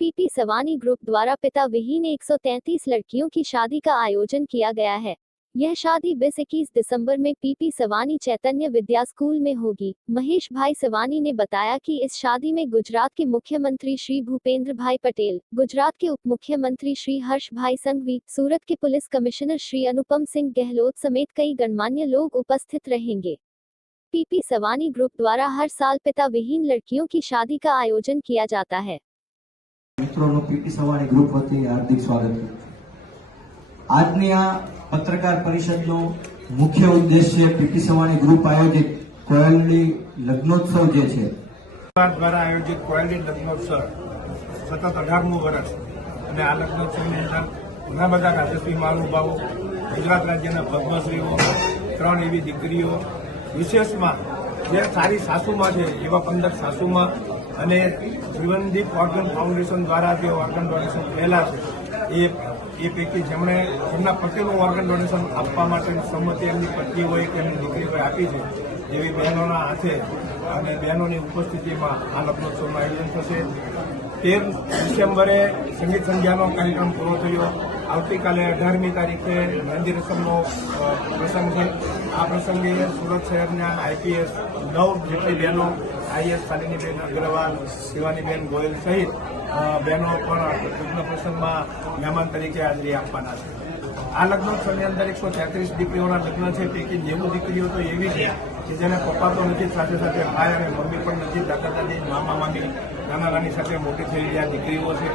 PP सवानी group द्वारा पिता विहीन 133 लड़कियों की शादी का आयोजन किया गया है। यह शादी 20-21 दिसंबर में पीपी सवानी चैतन्य विद्या स्कूल में होगी। महेश भाई सवानी ने बताया कि इस शादी में गुजरात के मुख्यमंत्री श्री भूपेंद्र भाई पटेल, गुजरात के उप मुख्यमंत्री श्री हर्ष भाई संघवी, सूरत के पुलिस कमिश्नर श्री अनुपम सिंह गहलोत समेत कई गणमान्य लोग उपस्थित रहेंगे। पीपी सवानी ग्रुप द्वारा हर साल पिता विहीन लड़कियों की शादी का आयोजन किया जाता है। मित्रों पीपी सवानी ग्रुप वती हार्दिक स्वागत है। આજની આ પત્રકાર પરિષદનો મુખ્ય ઉદ્દેશ્ય પીપી સવાણી ગ્રુપ આયોજિત કોયલડી લગ્નોત્સવ જે છે દ્વારા આયોજિત કોયલડી લગ્નોત્સવ સતત 18મું વર્ષ અને આ લગ્નોત્સવની અંદર ઘણા બધા રાજકીય મહાનુભાવો, ગુજરાત રાજ્યના પદ્મશ્રીઓ, 3 એવી દીકરીઓ, વિશેષમાં જે સારી સાસુમાં છે એવા 15 સાસુમાં અને જીવનદીપ ઓર્ગન ફાઉન્ડેશન દ્વારા જે ઓર્ગન ડોનેશન થયેલા છે એ પૈકી જેમણે એમના પતિનું ઓર્ગન ડોનેશન આપવા માટેની સંમતિ એમની પત્ની હોય કે એમની દીકરી હોય આપી છે એવી બહેનોના હાથે અને બહેનોની ઉપસ્થિતિમાં આ લગ્નોત્સવનું આયોજન થશે। 13 ડિસેમ્બરે સંગીત સંધ્યાનો કાર્યક્રમ પૂરો થયો। આવતીકાલે 18મી તારીખે મહેંદી રસમનો પ્રસંગ છે। આ પ્રસંગે સુરત શહેરના આઈપીએસ 9 જેટલી બહેનો, આઈએસ શાલિનીબેન અગ્રવાલ, શિવાનીબેન ગોયલ સહિત બહેનો પણ લગ્ન પ્રસંગમાં મહેમાન તરીકે હાજરી આપવાના છે। આ લગ્નોત્સવની અંદર 133 દીકરીઓના લગ્ન છે, પૈકી 90 દીકરીઓ તો એવી છે કે જેને પપ્પા તો નથી, સાથે સાથે ભાઈ અને મમ્મી પણ નથી, દાદા દાદી, મામા મામી, નાના નાની સાથે મોટી થયેલી આ દીકરીઓ છે।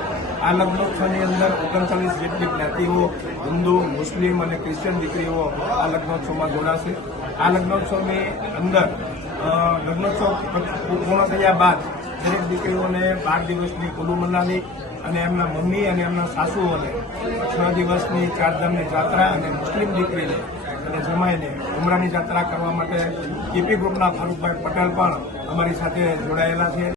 આ લગ્નોત્સવની અંદર 39 જેટલી જ્ઞાતિઓ, હિન્દુ, મુસ્લિમ અને ક્રિશ્ચિયન દીકરીઓ આ લગ્નોત્સવમાં જોડાશે। આ લગ્નોત્સવની અંદર લગ્નોત્સવ પૂર્ણ થયા બાદ દરેક દીકરીઓને 12 દિવસની કુલુ મનાલી અને એમના મમ્મી અને એમના સાસુઓને 6 દિવસની ચારધામની જાત્રા અને મુસ્લિમ દીકરીને અને જમાઈને ઉમરાની જાત્રા કરવા માટે પીપી ગ્રુપના ફારૂકભાઈ પટેલ પણ અમારી સાથે જોડાયેલા છે।